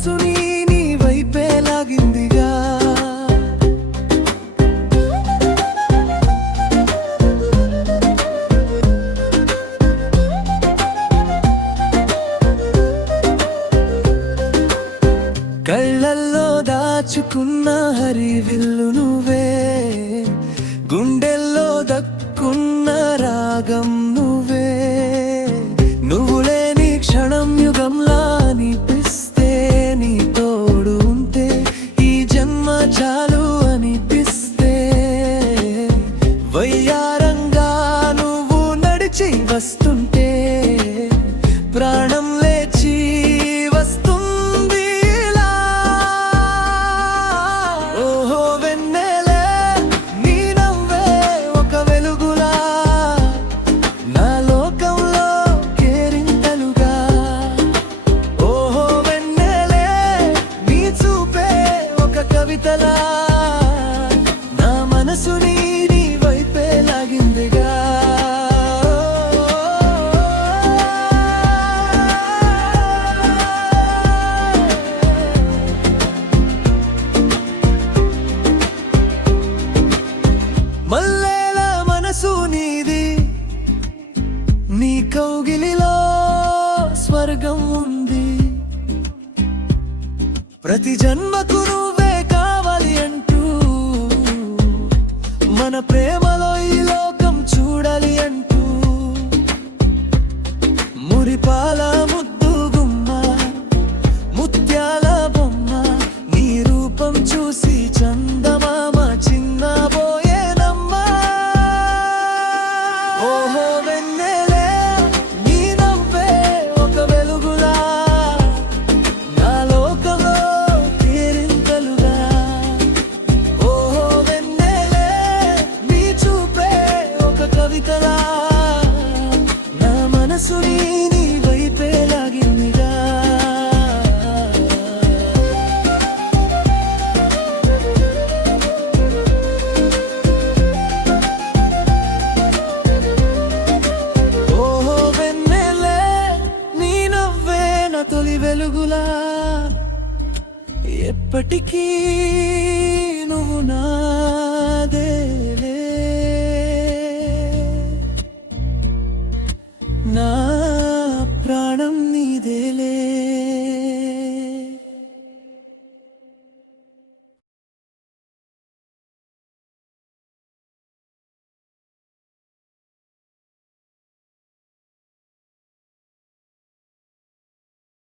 మనసుని నీ వైపే లాగిందిగా. కళ్ళల్లో దాచుకున్న హరివిల్లు నువ్వే, గుండెల్లో దక్కున్న రాగం నువ్వే. నువ్వు లేని క్షణం యుగంలా అనిపిస్తే, నీ తోడు ఉంటే ఈ జన్మ చాలు అనిపిస్తే. వయ్యారంగా నువ్వు నడిచి వస్తుంటే ప్రాణం లేచి వస్తుంది ఇలా. ఓహో వెన్నెలే నీ నవ్వే ఒక వెలుగులా, నా లోకంలో కేరింతలుగా. ఓహో వెన్నెలే నీ చూపే ఒక కవితలా, నా మనసుని నీ వైపే లాగిందిగా. మల్లేల మనసు నీది, నీ కౌగిలిలో స్వర్గం ఉంది. ప్రతి జన్మకు నువ్వే కావాలి అంటూ, మన ప్రేమలో ఈ లోకం చూడాలి అంటూ. మురిపాల ముద్దు గుమ్మ, ముత్యాల బొమ్మ, నీ రూపం చూసి చందమామ చిన్నబోయేనమ్మా. ఓహో వెన్నెలే నీ నవ్వే ఒక వెలుగులా, నా లోకంలో కేరింతలుగా. ఓహో వెన్నెలే నీ చూపే ఒక కవితలా, నా మనసుని నీ వైపే లాగిందిగా. ఓహో వెన్నెలే నీ నవ్వే నా తొలి వెలుగులా, ఎప్పటికీ నువ్వు నాదేలే, నా ప్రాణం